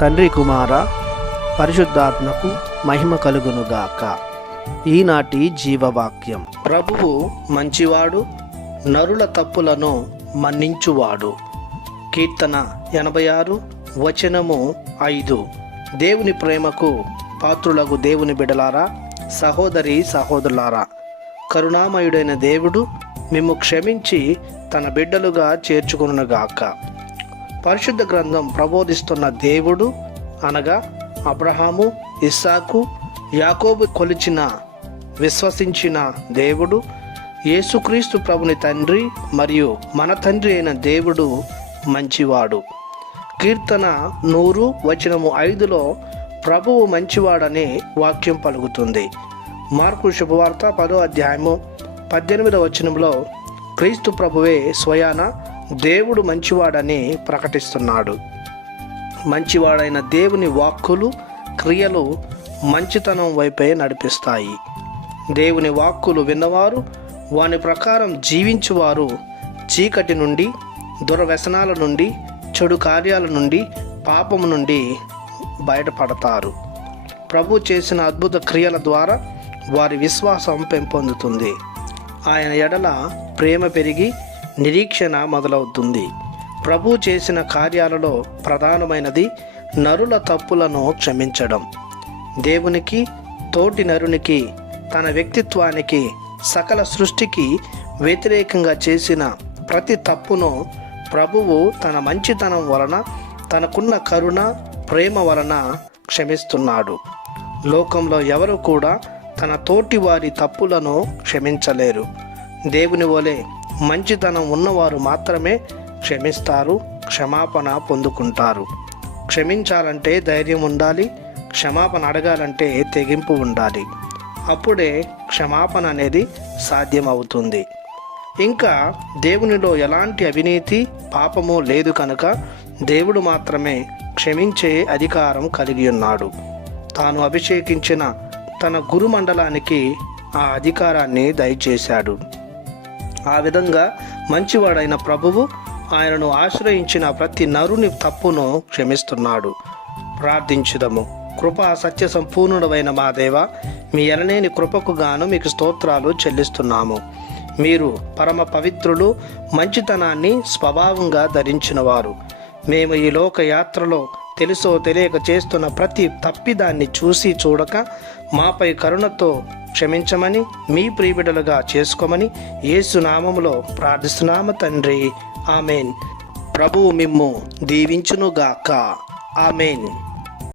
తండ్రి కుమార పరిశుద్ధాత్మకు మహిమ కలుగునుగాక. ఈనాటి జీవవాక్యం. ప్రభువు మంచివాడు నరుల తప్పులను మన్నించువాడు. కీర్తన ఎనభై ఆరు వచనము ఐదు. దేవుని ప్రేమకు పాత్రులకు దేవుని బిడలారా సహోదరి సహోదరులారా కరుణామయుడైన దేవుడు మిమ్ము క్షమించి తన బిడ్డలుగా చేర్చుకునుగాక పరిశుద్ధ గ్రంథం ప్రబోధిస్తున్న దేవుడు అనగా అబ్రహాము ఇస్సాకు యాకోబు కొలిచిన విశ్వసించిన దేవుడు యేసుక్రీస్తు ప్రభుని తండ్రి మరియు మన తండ్రి అయిన దేవుడు మంచివాడు. కీర్తన నూరు వచనము ఐదులో ప్రభువు మంచివాడనే వాక్యం పలుకుతుంది. మార్కు శుభవార్త పదో అధ్యాయము పద్దెనిమిదవ వచనంలో క్రీస్తు ప్రభువే స్వయాన దేవుడు మంచివాడని ప్రకటిస్తున్నాడు. మంచివాడైన దేవుని వాక్కులు క్రియలు మంచితనం వైపే నడిపిస్తాయి. దేవుని వాక్కులు విన్నవారు వాని ప్రకారం జీవించువారు చీకటి నుండి దుర్వ్యసనాల నుండి చెడు కార్యాల నుండి పాపము నుండి బయటపడతారు. ప్రభు చేసిన అద్భుత క్రియల ద్వారా వారి విశ్వాసం పెంపొందుతుంది. ఆయన ఎడల ప్రేమ పెరిగి నిరీక్షణ మొదలవుతుంది. ప్రభు చేసిన కార్యాలలో ప్రధానమైనది నరుల తప్పులను క్షమించడం. దేవునికి తోటి నరునికి తన వ్యక్తిత్వానికి సకల సృష్టికి వ్యతిరేకంగా చేసిన ప్రతి తప్పును ప్రభువు తన మంచితనం వలన తనకున్న కరుణ ప్రేమ వలన క్షమిస్తున్నాడు. లోకంలో ఎవరు కూడా తన తోటి వారి తప్పులను క్షమించలేరు. దేవుని వలె మంచితనం ఉన్నవారు మాత్రమే క్షమిస్తారు క్షమాపణ పొందుకుంటారు. క్షమించాలంటే ధైర్యం ఉండాలి క్షమాపణ అడగాలంటే తెగింపు ఉండాలి. అప్పుడే క్షమాపణ అనేది సాధ్యమవుతుంది. ఇంకా దేవునిలో ఎలాంటి అవినీతి పాపము లేదు కనుక దేవుడు మాత్రమే క్షమించే అధికారం కలిగి ఉన్నాడు. తాను అభిషేకించిన తన గురుమండలానికి ఆ అధికారాన్ని దయచేశాడు. ఆ విధంగా మంచివాడైన ప్రభువు ఆయనను ఆశ్రయించిన ప్రతి నరుని తప్పును క్షమిస్తున్నాడు. ప్రార్థించుదము. కృపా సత్య సంపూర్ణుడమైన మా దేవ మీ ఎనలేని కృపకు గాను మీకు స్తోత్రాలు చెల్లిస్తున్నాము. మీరు పరమ పవిత్రులు మంచితనాన్ని స్వభావంగా ధరించినవారు. మేము ఈ లోక యాత్రలో తెలుసో తెలియక చేస్తున్న ప్రతి తప్పిదాన్ని చూసి చూడక మాపై కరుణతో క్షమించమని మీ ప్రియబిడలుగా చేసుకోమని ఏసునామములో ప్రార్థిస్తున్నాము తండ్రి. ఆమెన్. ప్రభువు మిమ్ము దీవించునుగాక. ఆమెన్.